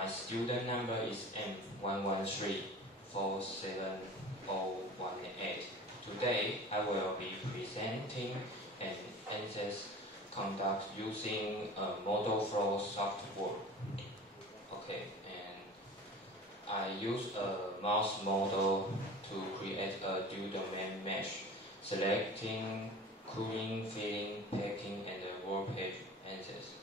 My student number is M11347018. Today, I will be presenting an ANSYS conduct using a model flow software. Okay, and I use a mouse model to create a dual domain mesh, selecting cooling, filling, packing, and the world page ANSYS.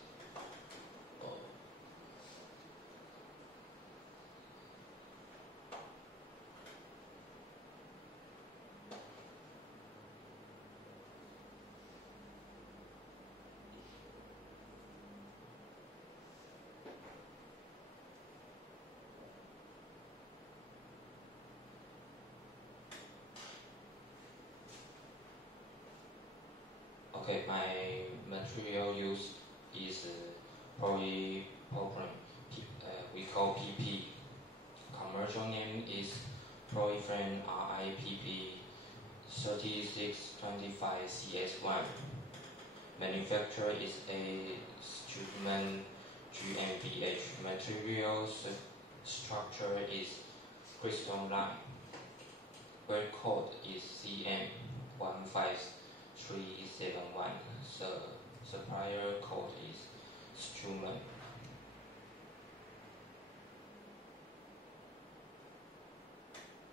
Okay, my material use is polypropylene. We call PP. Commercial name is polypropylene RIPP 3625CS1. Manufacturer is a Strutman GmbH. Material structure is crystalline. Grade code is CM15371. Supplier code is Strutman.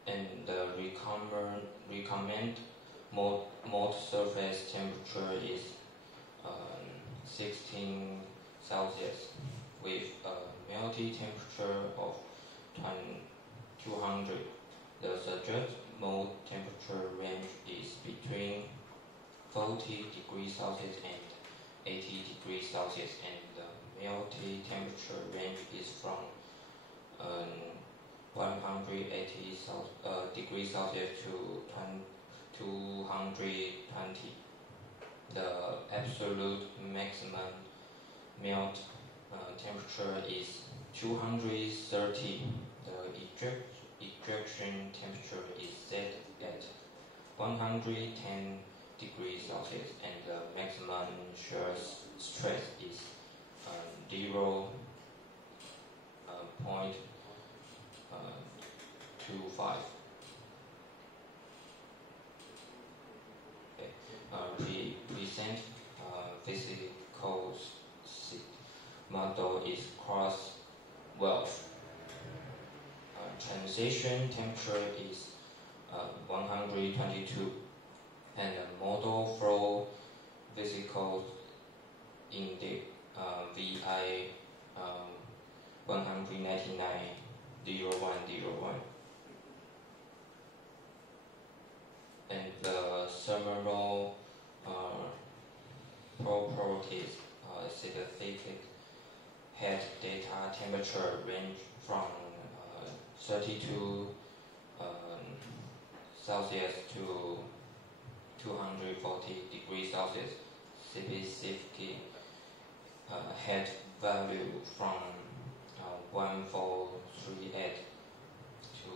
And the recommend mold surface temperature is 16 Celsius with a melting temperature of 200. The suggested mold temperature range is between 40 degrees Celsius and 80 degrees Celsius, and the melting temperature range is from 180 degrees Celsius to 220. The absolute maximum melt temperature is 230. The ejection temperature is set at 110 degrees Celsius, and the maximum shear stress is 0.25. Present physical model is cross-valve. Transition temperature is 122, and the model flow physical index VI 199.01.01. And the thermal properties specific head data temperature range from 32 Celsius to 240 degrees Celsius. Specific head value from 1438 to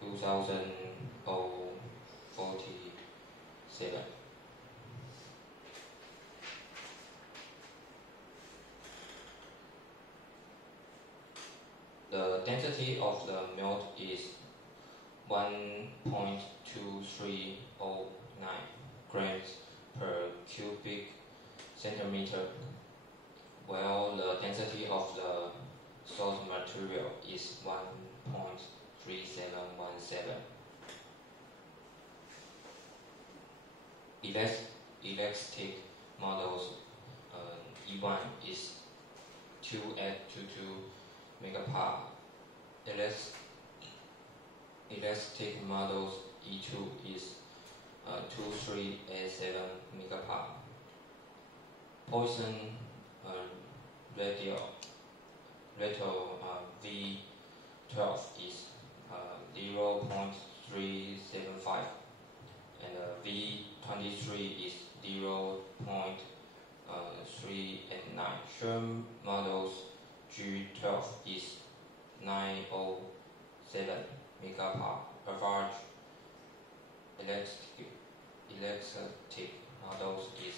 2047. The density of the melt is 1.2309 grams per cubic centimeter, while the density of the source material is 1.3717. Elastic models E1 is 2822 megapar. Elastic models E2 is 2387 megapar. Poisson radial V12 is 0.375, and V23 is 0.389. Sherm models G12 is 907 megapar. Average elastic models is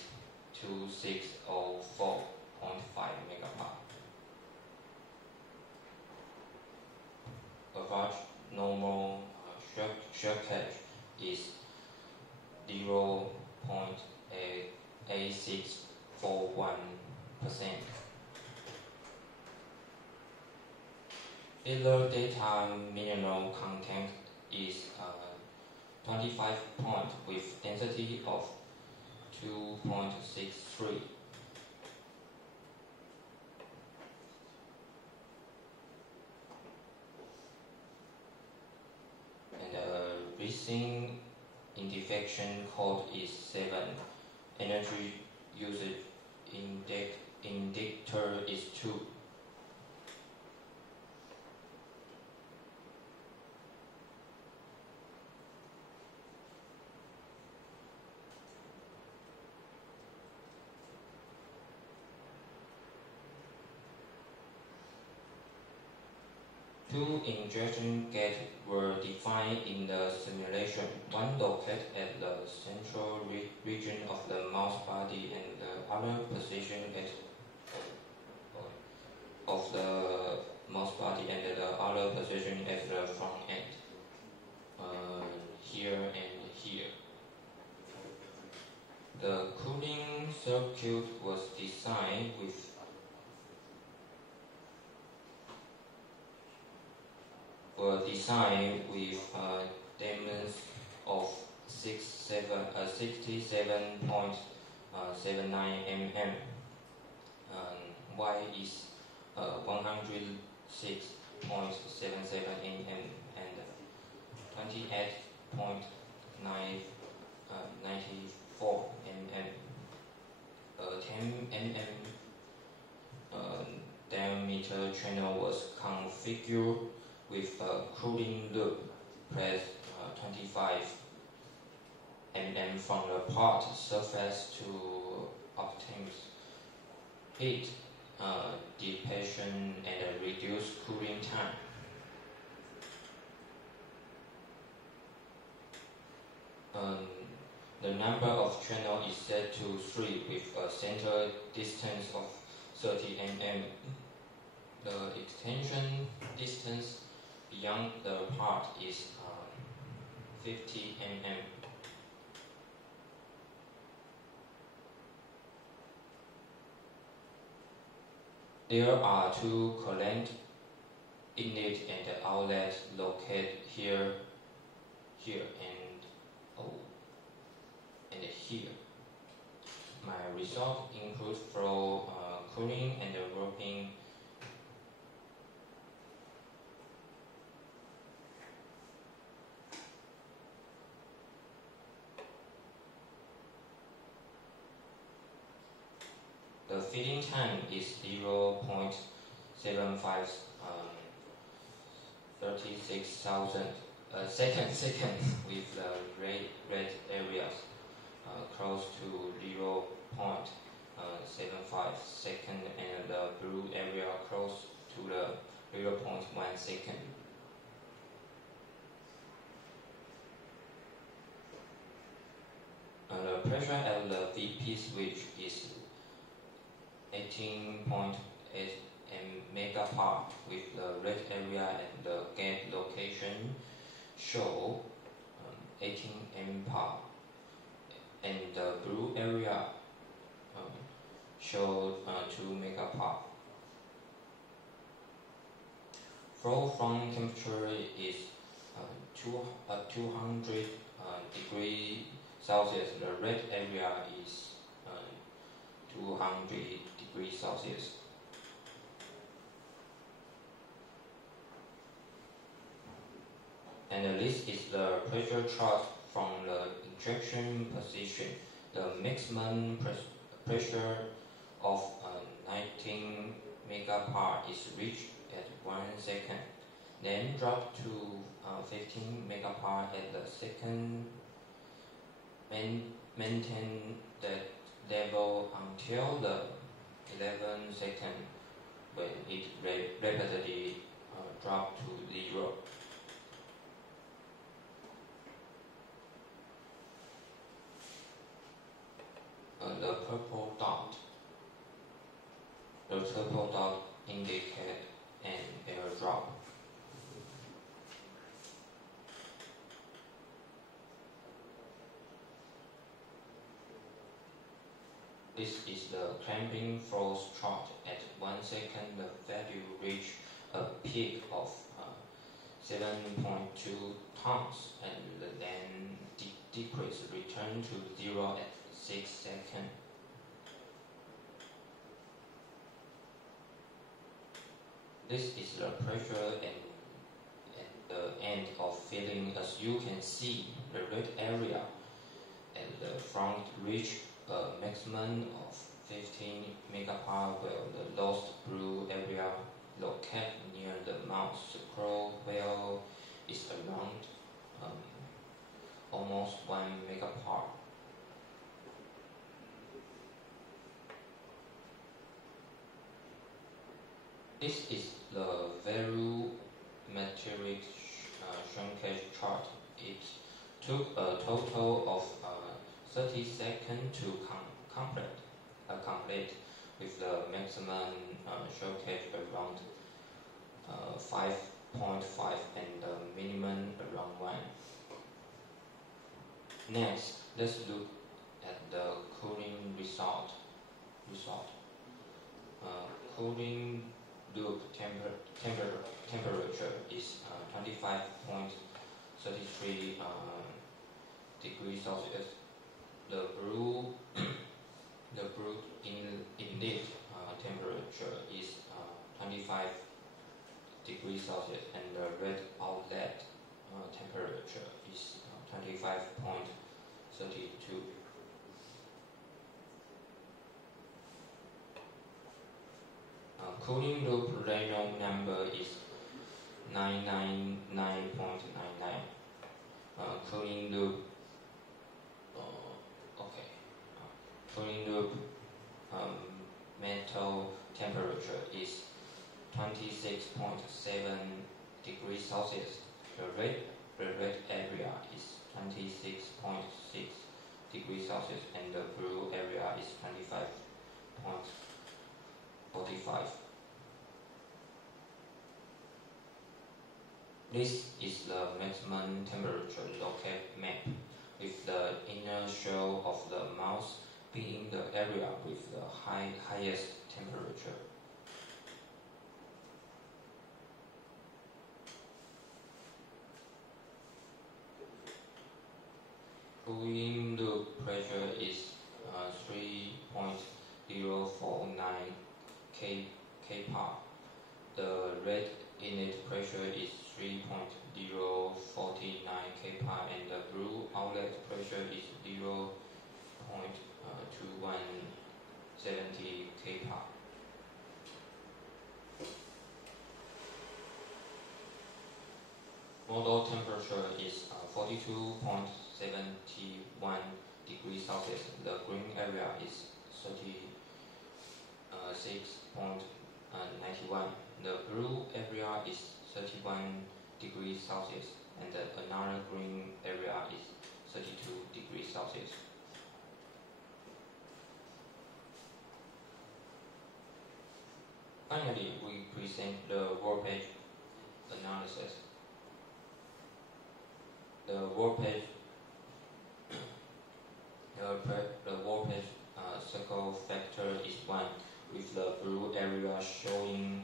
2604.5 megapar. charge normal shortcut is 0.8641%. Filler data mineral content is 25 point with density of 2.63. And the resin injection code is 7. Energy usage indicator is 2. Two injection gates were defined in the simulation, one located at the central region of the mouse body and the other positioned at of the mouse body and the other position at the front end, here and here. The cooling circuit was designed with diamonds of 67.79 mm. Y is 106.77 mm and 28.94 mm. 10 mm diameter channel was configured with a cooling loop pressed 25 mm from the part surface to obtain heat dissipation and reduce cooling time. The number of channels is set to 3 with a center distance of 30 mm. The extension distance beyond the part is 50 mm. There are two current inlet and outlet located here, and here. My result includes flow cooling and roping. The feeding time is 0.75 36,000 seconds with the red areas close to 0.75 second and the blue area close to the 0.1 second. The pressure at the VP switch is 18.8 megapar with the red area and the gate location show 18 MPa and the blue area show 2 megapar. Flow from temperature is 200 degrees Celsius. The red area is 200 degrees Celsius. And this is the pressure chart from the injection position. The maximum pressure of 19 megapar is reached at 1 second, then drop to 15 megapar at the second, maintain that level until the 11 second when it rapidly drop to 0. The purple dot indicate an air drop. This is the clamping force chart. At 1 second, the value reached a peak of 7.2 tons and then decrease return to 0 at 6 seconds. This is the pressure at the end of filling. As you can see, the red area at the front reach a maximum of 15 megapascal, while the lost blue area located near the mouth scroll wheel is around almost 1 megapascal. This is the volumetric shrinkage chart. It took a total of 30 seconds to complete, with the maximum shrinkage around 5.5 and the minimum around 1. Next, let's look at the cooling result. Cooling loop temperature is 25.33 degrees Celsius. The blue inlet temperature is 25 degrees Celsius, and the red outlet temperature is 25.32. Cooling loop Reynolds number is 999.99. Cooling loop cooling loop metal temperature is 26.7 degrees Celsius. The red area is 26.6 degrees Celsius, and the blue area is 25.45. This is the maximum temperature locate map, with the inner shell of the mouth being the area with the highest temperature. Cooling loop pressure is 3.049 kPa. The red inlet pressure is 3.049 kPa, and the blue outlet pressure is 0.2170 kPa. Model temperature is 42.71 degrees Celsius. The green area is 36.91. The blue area is 31 degrees Celsius, and another green area is 32 degrees Celsius. Finally, we present the warpage analysis. The warpage circle factor is 1, with the blue area showing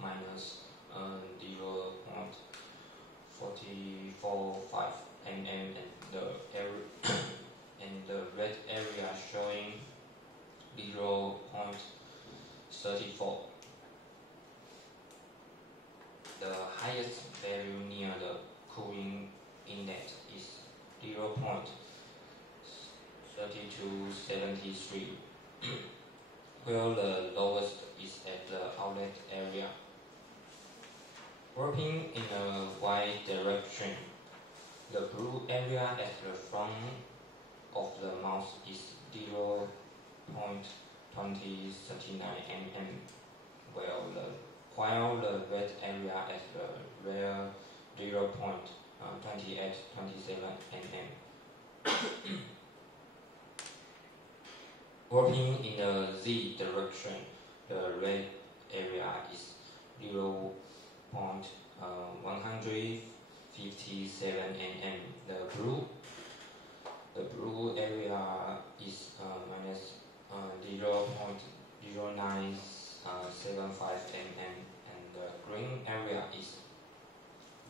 minus 0.445 mm, and the red area showing 0.34. The highest value near the cooling inlet is 0.3273, while the lowest is at the outlet area. Warping in a y direction, the blue area at the front of the mouth is 0.2039 mm, while the red area at the rear 0.2827 mm. Warping in the z direction, the red area is 0.157 mm. The blue area is minus 0.0975 mm, and the green area is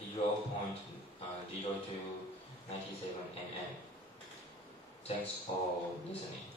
0.0297 mm. Thanks for listening.